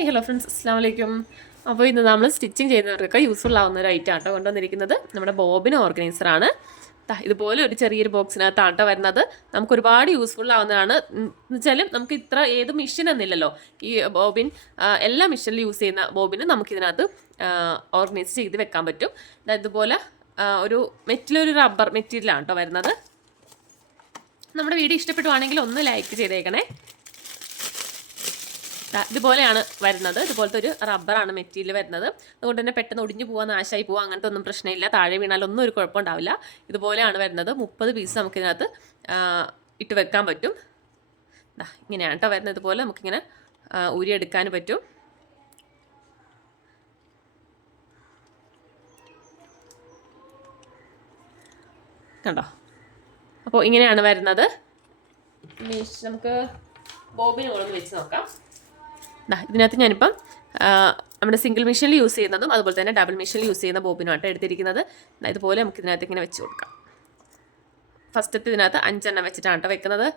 Hi hello friends അസ്സാം വലൈക്കും അപ്പോൾ ഇന്ന് നമ്മൾ സ്റ്റിച്ചിങ് ചെയ്യുന്നവർക്കൊക്കെ യൂസ്ഫുൾ ആവുന്ന ഒരു ഐറ്റം ആട്ടോ കൊണ്ടുവന്നിരിക്കുന്നത്. നമ്മുടെ ബോബിൻ ഓർഗനൈസറാണ് ഇതുപോലെ ഒരു ചെറിയൊരു ബോക്സിനകത്താണ് കേട്ടോ വരുന്നത്. നമുക്ക് ഒരുപാട് യൂസ്ഫുൾ ആവുന്നതാണ്. എന്ന് വെച്ചാലും നമുക്ക് ഇത്ര ഏത് മെഷീൻ എന്നില്ലല്ലോ ഈ ബോബിൻ എല്ലാ മെഷീനിലും യൂസ് ചെയ്യുന്ന ബോബിന് നമുക്കിതിനകത്ത് ഓർഗനൈസ് ചെയ്ത് വെക്കാൻ പറ്റും. ഇതുപോലെ ഒരു മെറ്റിലൊരു റബ്ബർ മെറ്റീരിയലാണ് കേട്ടോ വരുന്നത്. നമ്മുടെ വീഡിയോ ഇഷ്ടപ്പെടുവാണെങ്കിൽ ഒന്ന് ലൈക്ക് ചെയ്തേക്കണേ. ഇതുപോലെയാണ് വരുന്നത്. ഇതുപോലത്തെ ഒരു റബ്ബറാണ് മെറ്റീരിയൽ വരുന്നത്. അതുകൊണ്ട് തന്നെ പെട്ടെന്ന് ഒടിഞ്ഞു പോകാൻ നാശമായി പോകാം അങ്ങനത്തെ ഒന്നും പ്രശ്നമില്ല. താഴെ വീണാലൊന്നും ഒരു കുഴപ്പമുണ്ടാവില്ല. ഇതുപോലെയാണ് വരുന്നത്. മുപ്പത് പീസ് നമുക്കിതിനകത്ത് ഇട്ട് വെക്കാൻ പറ്റും. ഇങ്ങനെയാണ് കേട്ടോ വരുന്നത്. ഇതുപോലെ നമുക്കിങ്ങനെ ആ, ഊരിയെടുക്കാൻ പറ്റും. കണ്ടോ? അപ്പോൾ ഇങ്ങനെയാണ് വരുന്നത്. നമുക്ക് ബോബിന് കൊണ്ടൊന്ന് വെച്ച് നോക്കാം. ഇതിനകത്ത് ഞാനിപ്പം നമ്മുടെ സിംഗിൾ മെഷീനിൽ യൂസ് ചെയ്യുന്നതും അതുപോലെ തന്നെ ഡബിൾ മെഷീനിൽ യൂസ് ചെയ്യുന്ന ബോബിനുമായിട്ട് എടുത്തിരിക്കുന്നത്. ഇതുപോലെ നമുക്ക് ഇതിനകത്ത് ഇങ്ങനെ വെച്ച് കൊടുക്കാം. ഫസ്റ്റത്തെ ഇതിനകത്ത് അഞ്ചെണ്ണം വെച്ചിട്ടാണ് കേട്ടോ വെക്കുന്നത്.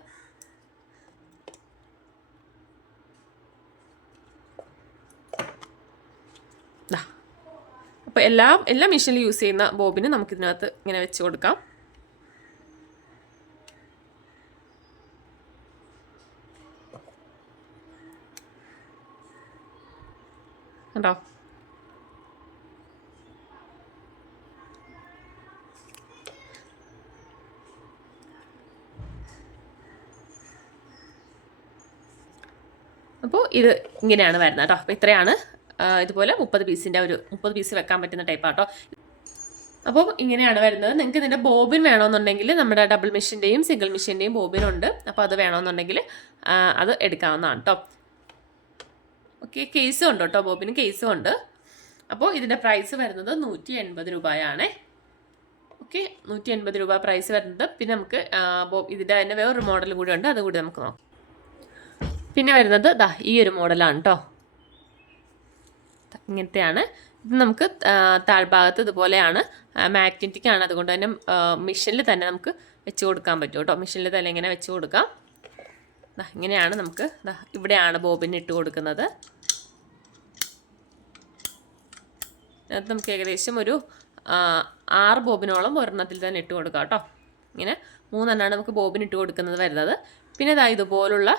അപ്പോൾ എല്ലാം എല്ലാ മെഷീനിൽ യൂസ് ചെയ്യുന്ന ബോബിന് നമുക്കിതിനകത്ത് ഇങ്ങനെ വെച്ച് കൊടുക്കാം. കണ്ടോ? അപ്പോൾ ഇത് ഇങ്ങനെയാണ് വരുന്നത് കേട്ടോ. അപ്പോൾ ഇത്രയാണ് ഇതുപോലെ മുപ്പത് പീസിന്റെ ഒരു മുപ്പത് പീസ് വെക്കാൻ പറ്റുന്ന ടൈപ്പാട്ടോ അപ്പോൾ ഇങ്ങനെയാണ് വരുന്നത്. നിങ്ങൾക്ക് ഇതിന്റെ ബോബിൻ വേണമെന്നുണ്ടെങ്കിൽ നമ്മുടെ ഡബിൾ മെഷീന്റെയും സിംഗിൾ മെഷീന്റെയും ബോബിൻ ഉണ്ട്. അപ്പോൾ അത് വേണമെന്നുണ്ടെങ്കിൽ അത് എടുക്കാവുന്നതാണ് കേട്ടോ. ഓക്കെ കേസും ഉണ്ട് കേട്ടോ ബോബിന് കേസും ഉണ്ട്. അപ്പോൾ ഇതിന്റെ പ്രൈസ് വരുന്നത് നൂറ്റി എൺപത് രൂപയാണേ. ഓക്കെ നൂറ്റി എൺപത് രൂപ പ്രൈസ് വരുന്നത്. പിന്നെ നമുക്ക് ഇതിന്റെ തന്നെ വേറൊരു മോഡൽ കൂടി ഉണ്ട് അതുകൂടി നമുക്ക് നോക്കാം. പിന്നെ വരുന്നത് ദാ ഈ ഒരു മോഡലാണ് കേട്ടോ ഇങ്ങനത്തെയാണ്. ഇത് നമുക്ക് താഴ്ഭാഗത്ത് ഇതുപോലെയാണ്. മാഗ്നറ്റിക് ആണ്. അതുകൊണ്ട് തന്നെ മിഷനിൽ തന്നെ നമുക്ക് വെച്ച് കൊടുക്കാൻ പറ്റും കേട്ടോ മിഷനിൽ തന്നെ ഇങ്ങനെ വെച്ച് കൊടുക്കാം. ഇങ്ങനെയാണ് നമുക്ക് ഇവിടെയാണ് ബോബിന് ഇട്ട് കൊടുക്കുന്നത്. അത് നമുക്ക് ഏകദേശം ഒരു ആറ് ബോബിനോളം ഒരെണ്ണത്തിൽ തന്നെ ഇട്ട് കൊടുക്കാം കേട്ടോ. ഇങ്ങനെ മൂന്നെണ്ണമാണ് നമുക്ക് ബോബിൻ ഇട്ട് കൊടുക്കുന്നത് വരുന്നത്. പിന്നെ ഇതാ ഇതുപോലുള്ള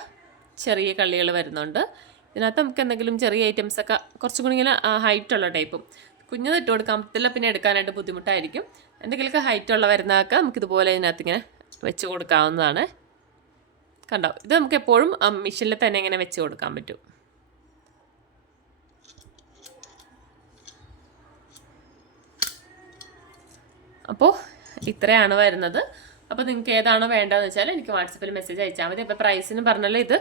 ചെറിയ കള്ളികൾ വരുന്നുണ്ട്. ഇതിനകത്ത് നമുക്ക് എന്തെങ്കിലും ചെറിയ ഐറ്റംസ് ഒക്കെ കുറച്ചും കൂടി ഇങ്ങനെ ഹൈറ്റുള്ള ടൈപ്പും കുഞ്ഞത് ഇട്ട് കൊടുക്കാൻ പറ്റില്ല പിന്നെ എടുക്കാനായിട്ട് ബുദ്ധിമുട്ടായിരിക്കും. എന്തെങ്കിലുമൊക്കെ ഹൈറ്റുള്ള വരുന്നതൊക്കെ നമുക്ക് ഇതുപോലെ ഇതിനകത്ത് ഇങ്ങനെ വെച്ച് കൊടുക്കാവുന്നതാണ്. കണ്ടോ? ഇത് നമുക്ക് എപ്പോഴും മെഷീനിൽ തന്നെ ഇങ്ങനെ വെച്ച് കൊടുക്കാൻ പറ്റും. അപ്പോൾ ഇത്രയാണ് വരുന്നത്. അപ്പോൾ നിങ്ങൾക്ക് ഏതാണോ വേണ്ടതെന്ന് വെച്ചാൽ എനിക്ക് വാട്സപ്പിൽ മെസ്സേജ് അയച്ചാൽ മതി. അപ്പോൾ പ്രൈസിന് പറഞ്ഞാൽ ഇത്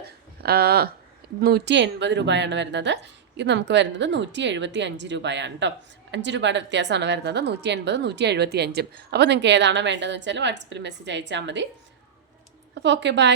നൂറ്റി എൺപത് രൂപയാണ് വരുന്നത്. ഇത് നമുക്ക് വരുന്നത് നൂറ്റി എഴുപത്തി അഞ്ച് രൂപയാണ് കേട്ടോ അഞ്ച് രൂപയുടെ വ്യത്യാസമാണ് വരുന്നത്. നൂറ്റി എൺപത് നൂറ്റി എഴുപത്തി അഞ്ചും അപ്പോൾ നിങ്ങൾക്ക് ഏതാണോ വേണ്ടതെന്ന് വെച്ചാൽ വാട്സപ്പിൽ മെസ്സേജ് അയച്ചാൽ മതി. അപ്പോൾ ഓക്കെ ബൈ